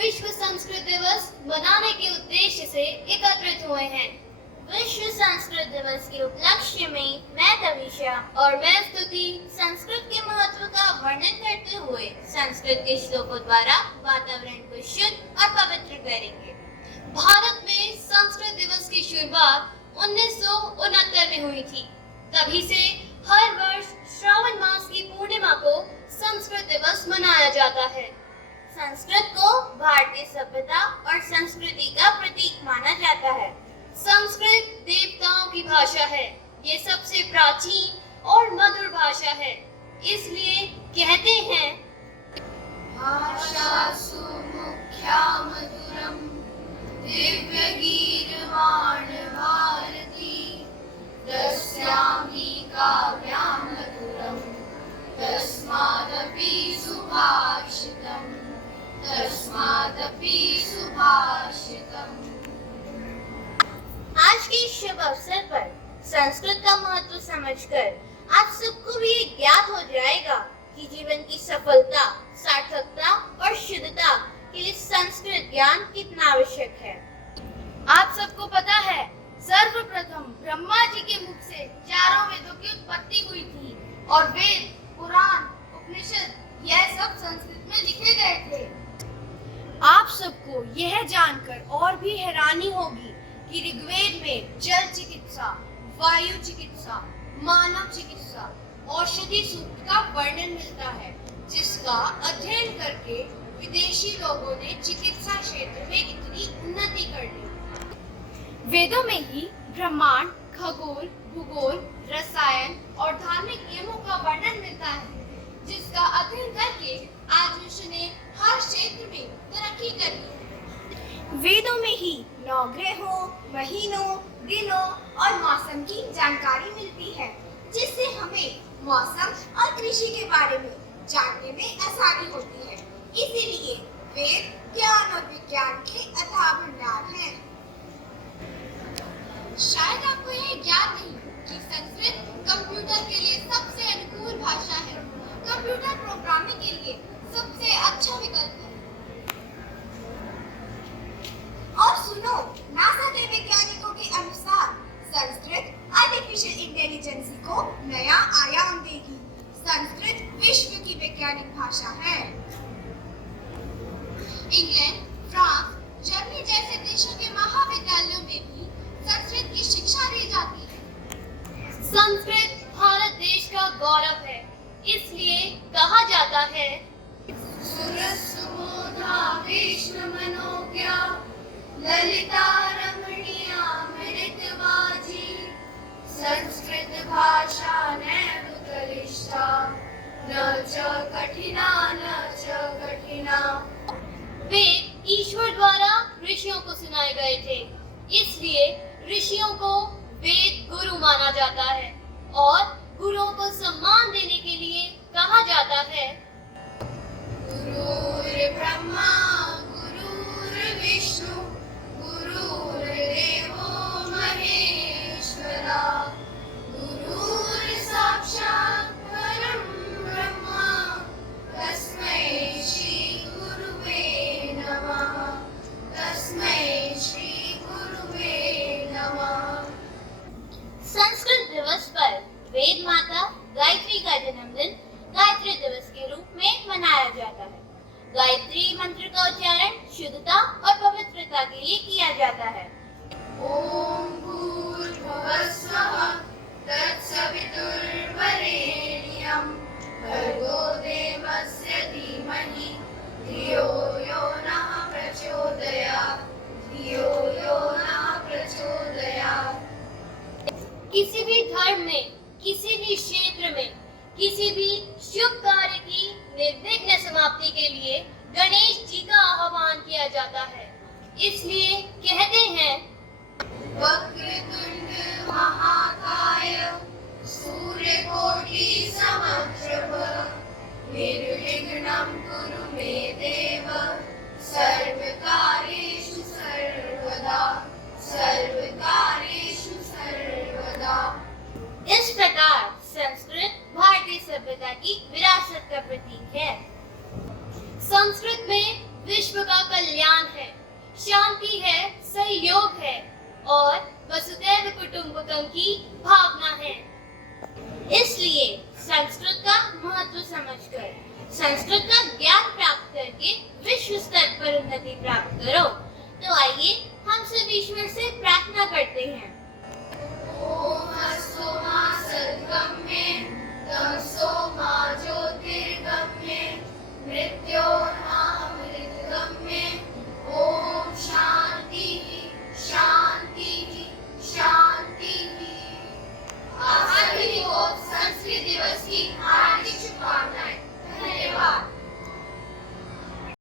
विश्व संस्कृत दिवस मनाने के उद्देश्य से एकत्रित हुए हैं। विश्व संस्कृत दिवस के उपलक्ष्य में मैं तविषा और मैं स्तुति संस्कृत के महत्व का वर्णन करते हुए संस्कृत के श्लोकों द्वारा वातावरण को शुद्ध और पवित्र करेंगे। भारत में संस्कृत दिवस की शुरुआत 1969 में हुई थी। तभी से हर वर्ष श्रावण मास की पूर्णिमा को संस्कृत दिवस मनाया जाता है। संस्कृत को भारतीय सभ्यता और संस्कृति का प्रतीक माना जाता है। संस्कृत देवताओं की भाषा है। ये सबसे प्राचीन और मधुर भाषा है। इसलिए कहते हैं भाषासु मुख्या मधुरम दिव्य गीर्वाण भारती तस्यामि काव्यां मधुरम तस्मादपि सुभाषितम् आज के शुभ अवसर पर संस्कृत का महत्व समझकर आप सबको भी ज्ञात हो जाएगा कि जीवन की सफलता, सार्थकता और शुद्धता के लिए संस्कृत ज्ञान कितना आवश्यक है। आप सबको पता है, सर्वप्रथम ब्रह्मा जी के मुख से चारों वेदों की उत्पत्ति हुई थी और वेद, पुराण, उपनिषद यह सब संस्कृत में लिखे गए थे। आप सबको यह जानकर और भी हैरानी होगी कि ऋग्वेद में जल चिकित्सा, वायु चिकित्सा, मानव चिकित्सा, औषधि सूक्त का वर्णन मिलता है, जिसका अध्ययन करके विदेशी लोगों ने चिकित्सा क्षेत्र में इतनी उन्नति कर ली। वेदों में ही ब्रह्मांड, खगोल, भूगोल, रसायन और धार्मिक नियमों का वर्णन मिलता है, जिसका अध्ययन करके आज विश्व ने हर क्षेत्र में तरक्की कर ली है। वेदों में ही नवग्रहों, महीनों, दिनों और मौसम की जानकारी मिलती है, जिससे हमें मौसम और कृषि के बारे में जानने में आसानी होती है। इसीलिए वेद ज्ञान और विज्ञान के अथाह भंडार हैं। शायद आपको यह ज्ञात नहीं कि संस्कृत कंप्यूटर के लिए सबसे अनुकूल भाषा है। कंप्यूटर प्रोग्रामिंग के लिए सबसे अच्छा विकल्प है। और सुनो, नासा के वैज्ञानिकों के अनुसार संस्कृत आर्टिफिशियल इंटेलिजेंस को नया आयाम देगी। संस्कृत विश्व की वैज्ञानिक भाषा है। इंग्लैंड, फ्रांस, जर्मनी जैसे देशों के महाविद्यालयों में भी संस्कृत की शिक्षा दी जाती है। संस्कृत भारत देश का गौरव है। इसलिए कहा जाता है सुरसुमोधा विष्णु मनोज्ञा ललिता रमणीया मृतवाजी संस्कृत भाषा नैव कलिष्ठा न च कठिना न च कठिना। वेद ईश्वर द्वारा ऋषियों को सुनाए गए थे। इसलिए ऋषियों को वेद गुरु माना जाता है और गुरुओं को सम्मान देने के लिए कहा जाता है गुरुर्ब्रह्मा गुरुर्विष्णु गुरुर्देवो महेश्वरा गुरुर्साक्षात् परं ब्रह्म तस्मै श्री गुरुवे नमः तस्मै श्री गुरुवे नमः। संस्कृत दिवस पर वेद माता गायत्री का जन्मदिन गायत्री दिवस के रूप में मनाया जाता है। गायत्री मंत्र का उच्चारण शुद्धता और पवित्रता के लिए किया जाता है। ओम भूर्भुवः स्वः तत्सवितुर्वरेण्यं भर्गो देवस्य धीमहि धियो यो नः प्रचोदयात् धियो यो नः प्रचोदयात्। किसी भी धर्म में, किसी भी क्षेत्र में, किसी भी शुभ कार्य की निर्विघ्न समाप्ति के लिए गणेश जी का आह्वान किया जाता है। इसलिए कहते हैं वक्रतुंड महाकाय सूर्यकोटि समप्रभ निर्विघ्नं कुरु मे देव सर्वकार्येषु सर्वदा सर्वकार्येषु सर्वदा। इस प्रकार संस्कृत भारतीय सभ्यता की विरासत का प्रतीक है। संस्कृत में विश्व का कल्याण सहयोग है और वसुधैव कुटुंबकम की भावना है। इसलिए संस्कृत का महत्व समझकर संस्कृत का ज्ञान प्राप्त करके विश्व स्तर पर उन्नति प्राप्त करो।